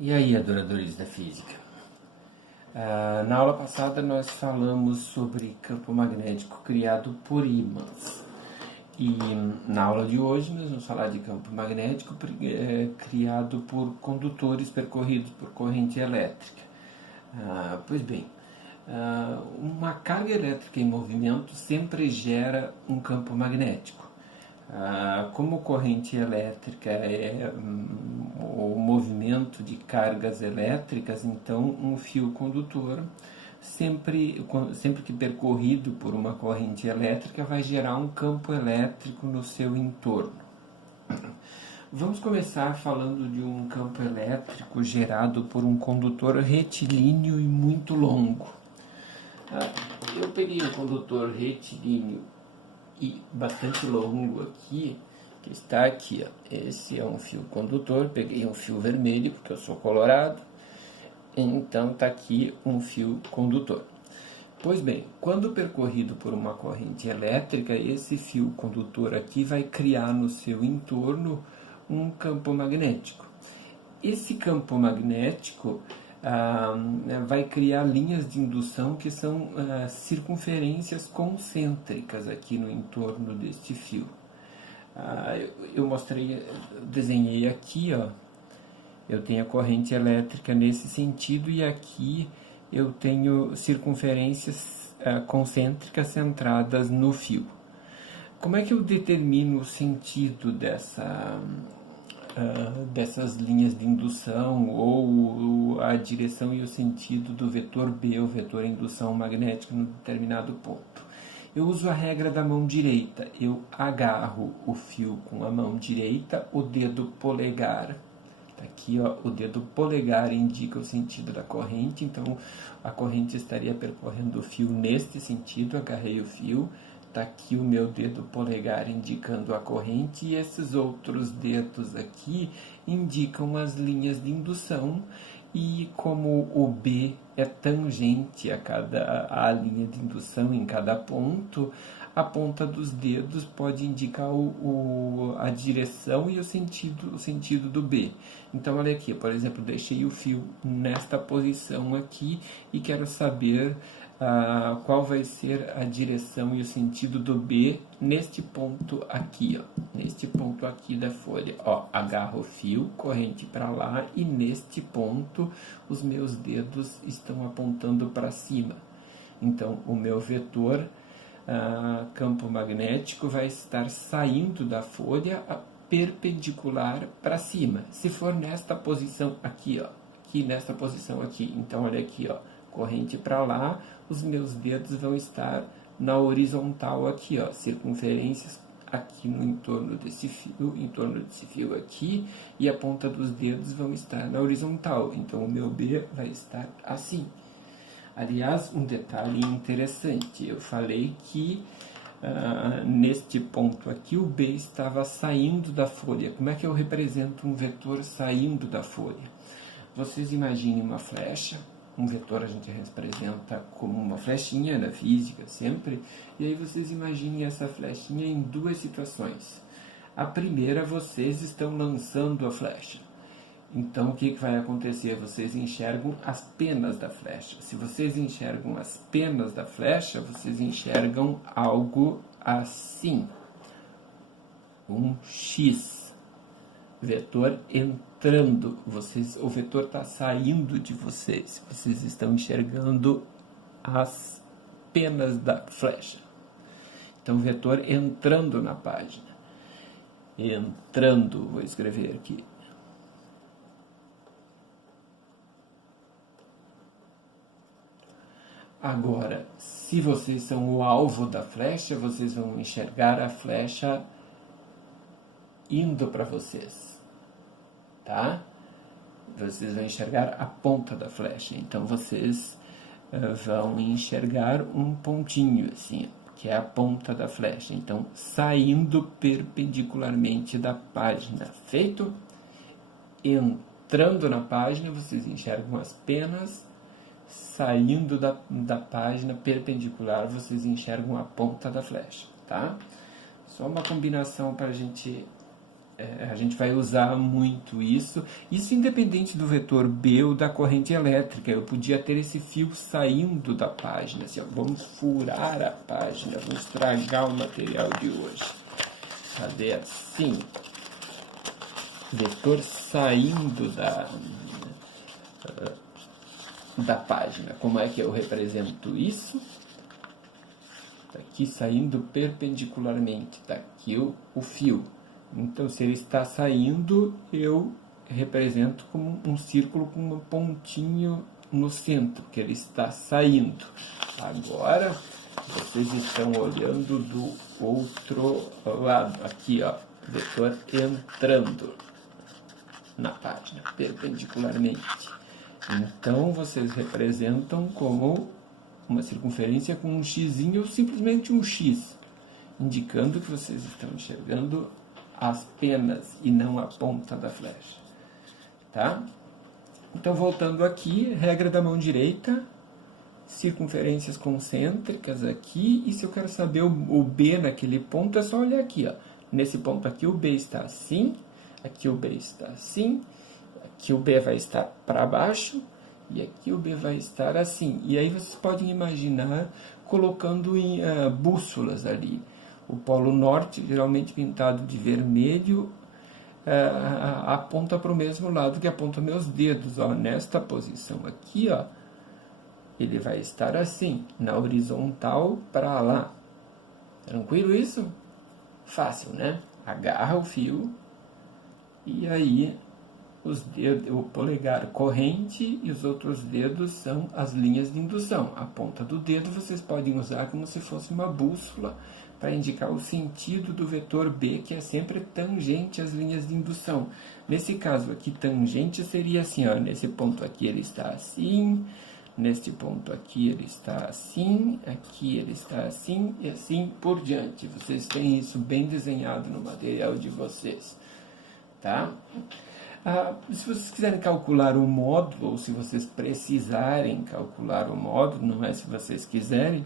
E aí, adoradores da física? Na aula passada nós falamos sobre campo magnético criado por ímãs. E na aula de hoje nós vamos falar de campo magnético criado por condutores percorridos por corrente elétrica. Pois bem, uma carga elétrica em movimento sempre gera um campo magnético. Como corrente elétrica é o movimento de cargas elétricas, então um fio condutor, sempre que percorrido por uma corrente elétrica, vai gerar um campo elétrico no seu entorno. Vamos começar falando de um campo elétrico gerado por um condutor retilíneo e muito longo. Eu peguei um condutor retilíneo e bastante longo aqui, que está aqui, ó. Esse é um fio condutor, peguei um fio vermelho porque eu sou colorado, então está aqui um fio condutor. Pois bem, quando percorrido por uma corrente elétrica, esse fio condutor aqui vai criar no seu entorno um campo magnético. Esse campo magnético vai criar linhas de indução que são circunferências concêntricas aqui no entorno deste fio. Eu desenhei aqui, ó, eu tenho a corrente elétrica nesse sentido e aqui eu tenho circunferências concêntricas centradas no fio. Como é que eu determino o sentido dessas linhas de indução ou a direção e o sentido do vetor B, o vetor indução magnética, num determinado ponto? Eu uso a regra da mão direita. Eu agarro o fio com a mão direita, o dedo polegar. Tá aqui, ó, o dedo polegar indica o sentido da corrente, então a corrente estaria percorrendo o fio neste sentido, agarrei o fio. Está aqui o meu dedo polegar indicando a corrente e esses outros dedos aqui indicam as linhas de indução, e como o B é tangente a linha de indução em cada ponto, a ponta dos dedos pode indicar a direção e o sentido do B. Então, olha aqui, por exemplo, deixei o fio nesta posição aqui e quero saber qual vai ser a direção e o sentido do B neste ponto aqui, ó, neste ponto aqui da folha. Ó, agarro o fio, corrente para lá, e neste ponto os meus dedos estão apontando para cima. Então, o meu vetor campo magnético vai estar saindo da folha perpendicular para cima. Se for nesta posição aqui, ó, aqui nesta posição aqui, então olha aqui, ó, corrente para lá, os meus dedos vão estar na horizontal aqui, ó, circunferências aqui no entorno desse fio aqui, e a ponta dos dedos vão estar na horizontal, então o meu B vai estar assim. Aliás, um detalhe interessante, eu falei que neste ponto aqui o B estava saindo da folha. Como é que eu represento um vetor saindo da folha? Vocês imaginem uma flecha. Um vetor a gente representa como uma flechinha na física sempre, e aí vocês imaginem essa flechinha em duas situações. A primeira, vocês estão lançando a flecha. Então o que vai acontecer? Vocês enxergam as penas da flecha. Se vocês enxergam as penas da flecha, vocês enxergam algo assim. Um X. Vetor entrando, o vetor está saindo de vocês estão enxergando as penas da flecha. Então, vetor entrando na página, entrando, vou escrever aqui. Agora, se vocês são o alvo da flecha, vocês vão enxergar a flecha indo para vocês. Tá? Vocês vão enxergar a ponta da flecha, então vocês vão enxergar um pontinho assim, que é a ponta da flecha, então saindo perpendicularmente da página. Feito? Entrando na página, vocês enxergam as penas, saindo da página perpendicular, vocês enxergam a ponta da flecha, tá? Só uma combinação para a gente A gente vai usar muito isso independente do vetor B ou da corrente elétrica. Eu podia ter esse fio saindo da página, assim, ó, vamos furar a página, vamos estragar o material de hoje. Cadê assim? Vetor saindo da página. Como é que eu represento isso? Está aqui saindo perpendicularmente, está aqui o fio. Então, se ele está saindo, eu represento como um círculo com um pontinho no centro, que ele está saindo. Agora, vocês estão olhando do outro lado, aqui, ó, vetor entrando na página, perpendicularmente. Então, vocês representam como uma circunferência com um xizinho ou simplesmente um x, indicando que vocês estão enxergando as penas e não a ponta da flecha, tá? Então, voltando aqui, regra da mão direita, circunferências concêntricas aqui, e se eu quero saber o B naquele ponto, é só olhar aqui, ó. Nesse ponto aqui o B está assim, aqui o B está assim, aqui o B vai estar para baixo, e aqui o B vai estar assim. E aí vocês podem imaginar colocando em bússolas ali. O polo norte, geralmente pintado de vermelho, aponta para o mesmo lado que aponta meus dedos. Ó. Nesta posição aqui, ó, ele vai estar assim, na horizontal para lá. Tranquilo isso? Fácil, né? Agarra o fio e aí os dedos, o polegar corrente e os outros dedos são as linhas de indução. A ponta do dedo vocês podem usar como se fosse uma bússola para indicar o sentido do vetor B, que é sempre tangente às linhas de indução. Nesse caso aqui, tangente seria assim, ó, nesse ponto aqui ele está assim, neste ponto aqui ele está assim, aqui ele está assim e assim por diante. Vocês têm isso bem desenhado no material de vocês, tá? Se vocês quiserem calcular o módulo, ou se vocês precisarem calcular o módulo, não é se vocês quiserem,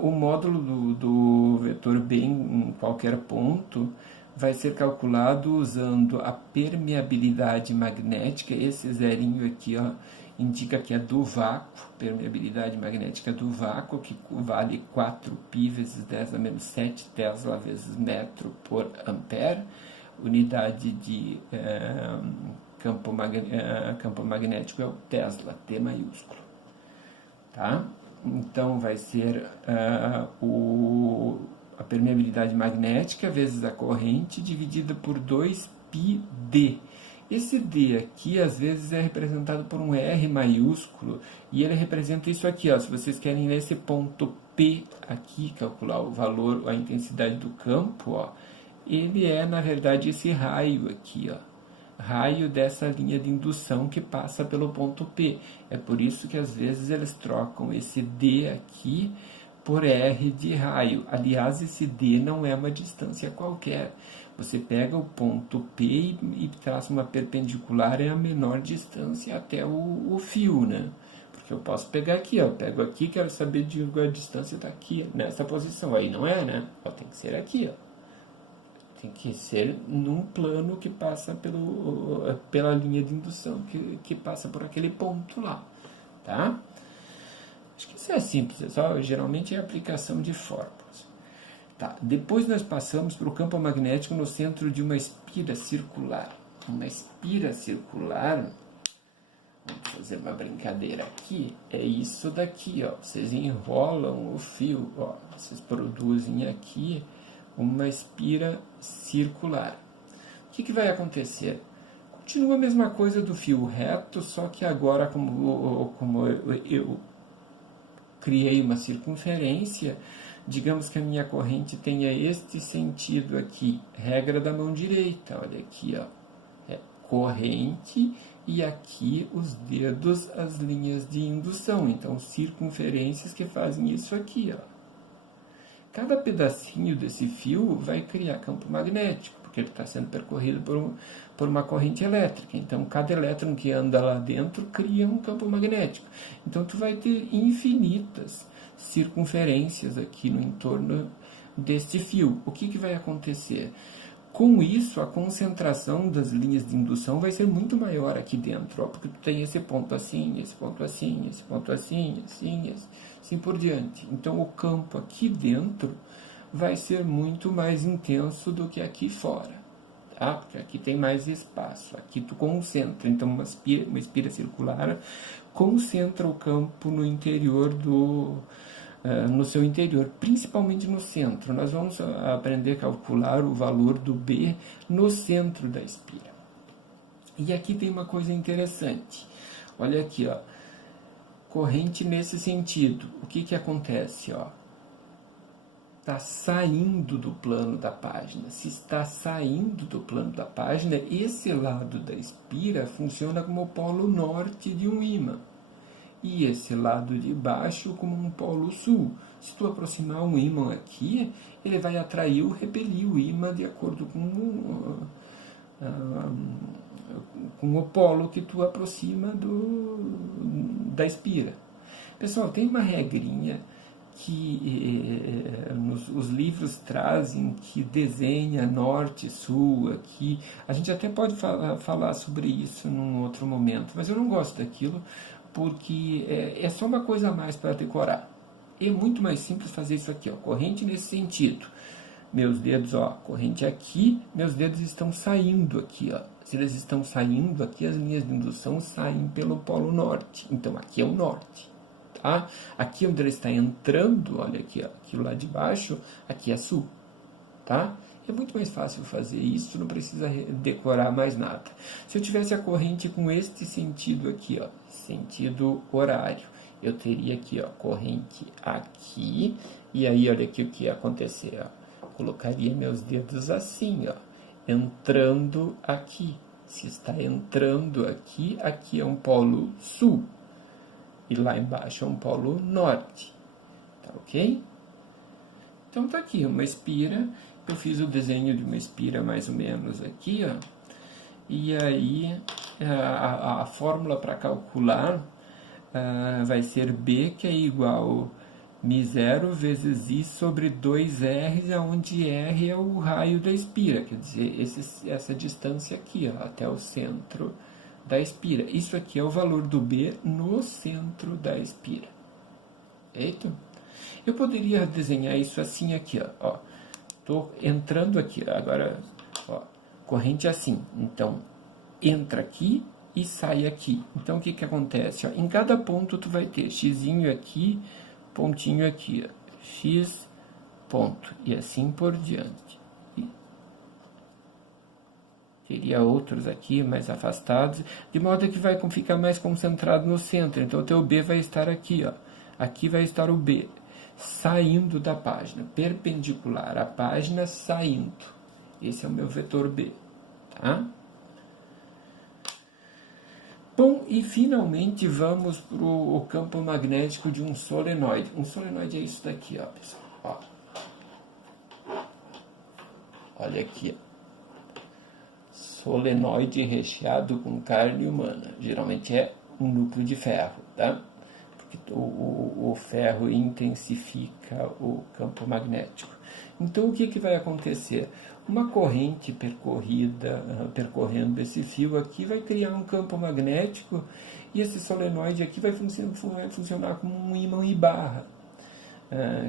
o módulo do vetor B em qualquer ponto vai ser calculado usando a permeabilidade magnética. Esse zerinho aqui, ó, indica que é do vácuo, permeabilidade magnética do vácuo, que vale 4π vezes 10 a menos 7 Tesla vezes metro por ampere. Unidade de campo magnético é o Tesla, T maiúsculo. Tá? Então, vai ser a permeabilidade magnética vezes a corrente dividida por 2πd. Esse D aqui, às vezes, é representado por um R maiúsculo, e ele representa isso aqui, ó. Se vocês querem nesse ponto P aqui, calcular o valor, a intensidade do campo, ó, ele é, na verdade, esse raio aqui, ó, raio dessa linha de indução que passa pelo ponto P. É por isso que, às vezes, eles trocam esse D aqui por R de raio. Aliás, esse D não é uma distância qualquer. Você pega o ponto P e traça uma perpendicular, é a menor distância até o fio, né? Porque eu posso pegar aqui, ó, pego aqui, quero saber a distância daqui, nessa posição. Aí não é, né? Ó, tem que ser aqui, ó. Tem que ser num plano que passa pela linha de indução, que passa por aquele ponto lá, tá? Acho que isso é simples, é só, geralmente é aplicação de fórmulas. Tá, depois nós passamos para o campo magnético no centro de uma espira circular. Uma espira circular, vamos fazer uma brincadeira aqui, é isso daqui, ó. Vocês enrolam o fio, ó, vocês produzem aqui uma espira circular. O que vai acontecer? Continua a mesma coisa do fio reto, só que agora, como eu criei uma circunferência, digamos que a minha corrente tenha este sentido aqui, regra da mão direita, olha aqui, ó, é corrente e aqui os dedos, as linhas de indução, então circunferências que fazem isso aqui, ó. Cada pedacinho desse fio vai criar campo magnético, porque ele está sendo percorrido por uma corrente elétrica. Então, cada elétron que anda lá dentro cria um campo magnético. Então, tu vai ter infinitas circunferências aqui no entorno deste fio. O que vai acontecer? Com isso, a concentração das linhas de indução vai ser muito maior aqui dentro, ó, porque tu tem esse ponto assim, esse ponto assim, esse ponto assim, assim por diante. Então, o campo aqui dentro vai ser muito mais intenso do que aqui fora, tá? Porque aqui tem mais espaço, aqui tu concentra. Então, uma espira circular concentra o campo no interior no seu interior, principalmente no centro. Nós vamos aprender a calcular o valor do B no centro da espira. E aqui tem uma coisa interessante. Olha aqui, ó. Corrente nesse sentido. O que acontece, ó? Está saindo do plano da página. Se está saindo do plano da página, esse lado da espira funciona como o polo norte de um ímã. E esse lado de baixo como um polo sul. Se tu aproximar um ímã aqui, ele vai atrair ou repelir o ímã de acordo com o polo que tu aproxima da espira. Pessoal, tem uma regrinha que os livros trazem, que desenha norte, sul, aqui. A gente até pode falar sobre isso num outro momento, mas eu não gosto daquilo, porque é só uma coisa a mais para decorar. É muito mais simples fazer isso aqui, ó, corrente nesse sentido. Meus dedos, ó, corrente aqui, meus dedos estão saindo aqui, ó. Se eles estão saindo aqui, as linhas de indução saem pelo polo norte. Então, aqui é o norte, tá? Aqui onde ele está entrando, olha aqui, ó, aquilo lá de baixo, aqui é sul, tá? É muito mais fácil fazer isso, não precisa decorar mais nada. Se eu tivesse a corrente com este sentido aqui, ó, sentido horário, eu teria aqui, ó, corrente aqui, e aí olha aqui o que ia acontecer, ó. Colocaria meus dedos assim, ó, entrando aqui. Se está entrando aqui, aqui é um polo sul, e lá embaixo é um polo norte, tá ok? Então tá aqui, uma espira. Eu fiz o desenho de uma espira mais ou menos aqui, ó. E aí a fórmula para calcular vai ser B, que é igual μ0 vezes I sobre 2R, onde R é o raio da espira, quer dizer, essa distância aqui, ó, até o centro da espira. Isso aqui é o valor do B no centro da espira. Eita? Eu poderia desenhar isso assim aqui, ó. Estou entrando aqui, agora, ó, corrente assim. Então, entra aqui e sai aqui. Então, o que acontece? Ó, em cada ponto, tu vai ter xzinho aqui, pontinho aqui, ó, x ponto, e assim por diante. E teria outros aqui, mais afastados, de modo que vai ficar mais concentrado no centro. Então, o teu B vai estar aqui, ó. Aqui vai estar o B, saindo da página, perpendicular à página, saindo. Esse é o meu vetor B, tá? Bom, e finalmente vamos para o campo magnético de um solenoide. Um solenoide é isso daqui, ó, pessoal. Ó. Olha aqui, ó. Solenoide recheado com carne humana. Geralmente é um núcleo de ferro, tá? O ferro intensifica o campo magnético. Então, o que vai acontecer? Uma corrente percorrendo esse fio aqui vai criar um campo magnético, e esse solenoide aqui vai funcionar como um ímã e barra.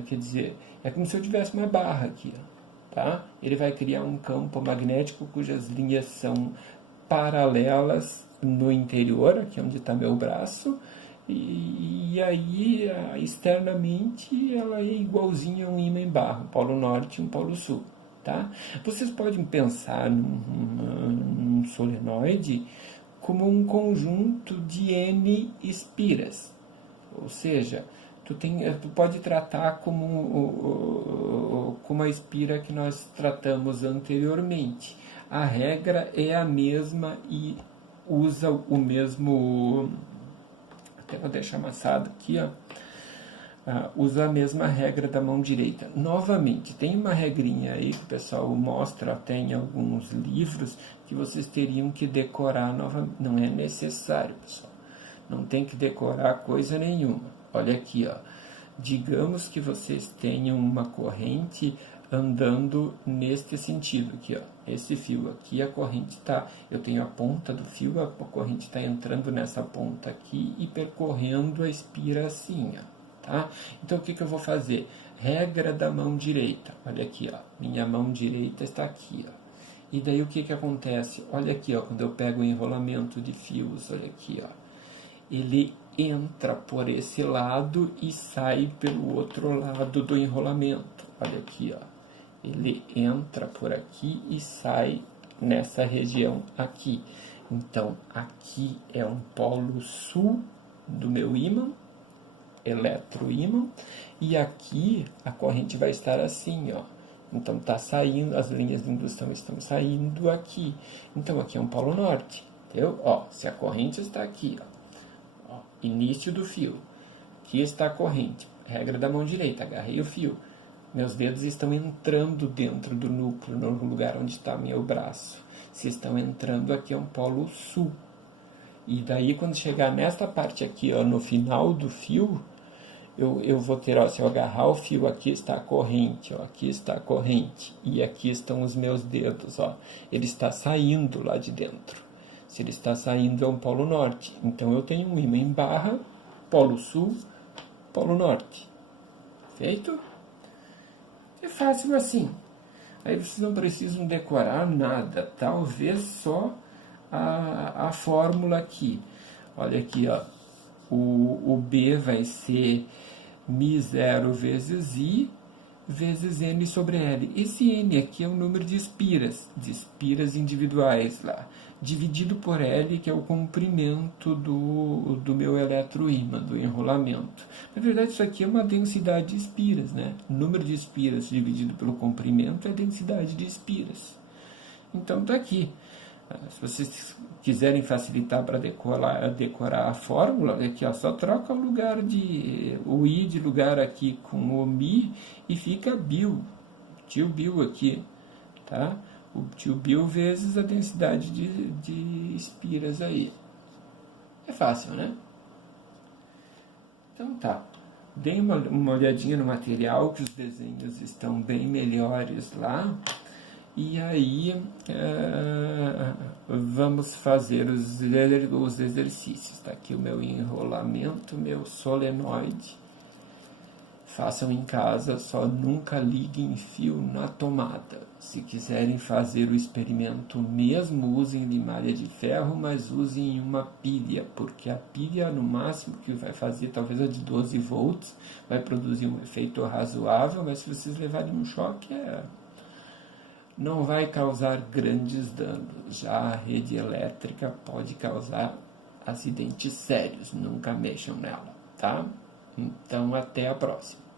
Quer dizer, é como se eu tivesse uma barra aqui, ó, tá? Ele vai criar um campo magnético cujas linhas são paralelas no interior, aqui onde está meu braço, e aí, externamente, ela é igualzinha a um ímã em barra, um polo norte e um polo sul, tá? Vocês podem pensar num solenoide como um conjunto de N espiras, ou seja, tu pode tratar como a espira que nós tratamos anteriormente. A regra é a mesma e usa o mesmo... Até vou deixar amassado aqui, ó. Usa a mesma regra da mão direita. Novamente, tem uma regrinha aí que o pessoal mostra até em alguns livros que vocês teriam que decorar novamente. Não é necessário, pessoal. Não tem que decorar coisa nenhuma. Olha aqui, ó. Digamos que vocês tenham uma corrente andando neste sentido aqui, ó. esse fio aqui, a corrente está, eu tenho a ponta do fio, a corrente está entrando nessa ponta aqui e percorrendo a espira assim, ó, tá? Então, o que que eu vou fazer? Regra da mão direita, olha aqui, ó, minha mão direita está aqui, ó. E daí o que que acontece? Olha aqui, ó, quando eu pego o enrolamento de fios, olha aqui, ó, ele entra por esse lado e sai pelo outro lado do enrolamento, olha aqui, ó. Ele entra por aqui e sai nessa região aqui. Então, aqui é um polo sul do meu ímã, eletroímã, e aqui a corrente vai estar assim, ó. Então, está saindo, as linhas de indução estão saindo aqui. Então, aqui é um polo norte, entendeu? Ó, se a corrente está aqui, ó, início do fio, aqui está a corrente, regra da mão direita, agarrei o fio. Meus dedos estão entrando dentro do núcleo, no lugar onde está meu braço. Se estão entrando, aqui é um polo sul. E daí, quando chegar nesta parte aqui, ó, no final do fio, eu vou ter, ó, se eu agarrar o fio, aqui está a corrente, ó, aqui está a corrente. E aqui estão os meus dedos, ó. Ele está saindo lá de dentro. Se ele está saindo, é um polo norte. Então, eu tenho um ímã em barra, polo sul, polo norte. Feito? É fácil assim. Aí vocês não precisam decorar nada. Talvez só a fórmula aqui. Olha aqui, ó. O B vai ser μ0 vezes I vezes N sobre L. Esse N aqui é o número de espiras individuais lá, dividido por L, que é o comprimento do meu eletroímã, do enrolamento. Na verdade, isso aqui é uma densidade de espiras, né? O número de espiras dividido pelo comprimento é a densidade de espiras. Então, está aqui. Se vocês quiserem facilitar para decorar a fórmula, aqui, ó, só troca o lugar o I de lugar aqui com o Mi e fica Bill, tio Bill aqui, tá? O tio Bill vezes a densidade de espiras aí. É fácil, né? Então tá. Deem uma olhadinha no material, que os desenhos estão bem melhores lá. E aí, vamos fazer os exercícios. Está aqui o meu enrolamento, meu solenoide. Façam em casa, só nunca liguem fio na tomada. Se quiserem fazer o experimento mesmo, usem limalha de ferro, mas usem uma pilha, porque a pilha, no máximo que vai fazer, talvez a de 12 volts, vai produzir um efeito razoável, mas se vocês levarem um choque, não vai causar grandes danos. Já a rede elétrica pode causar acidentes sérios, nunca mexam nela, tá? Então, até a próxima.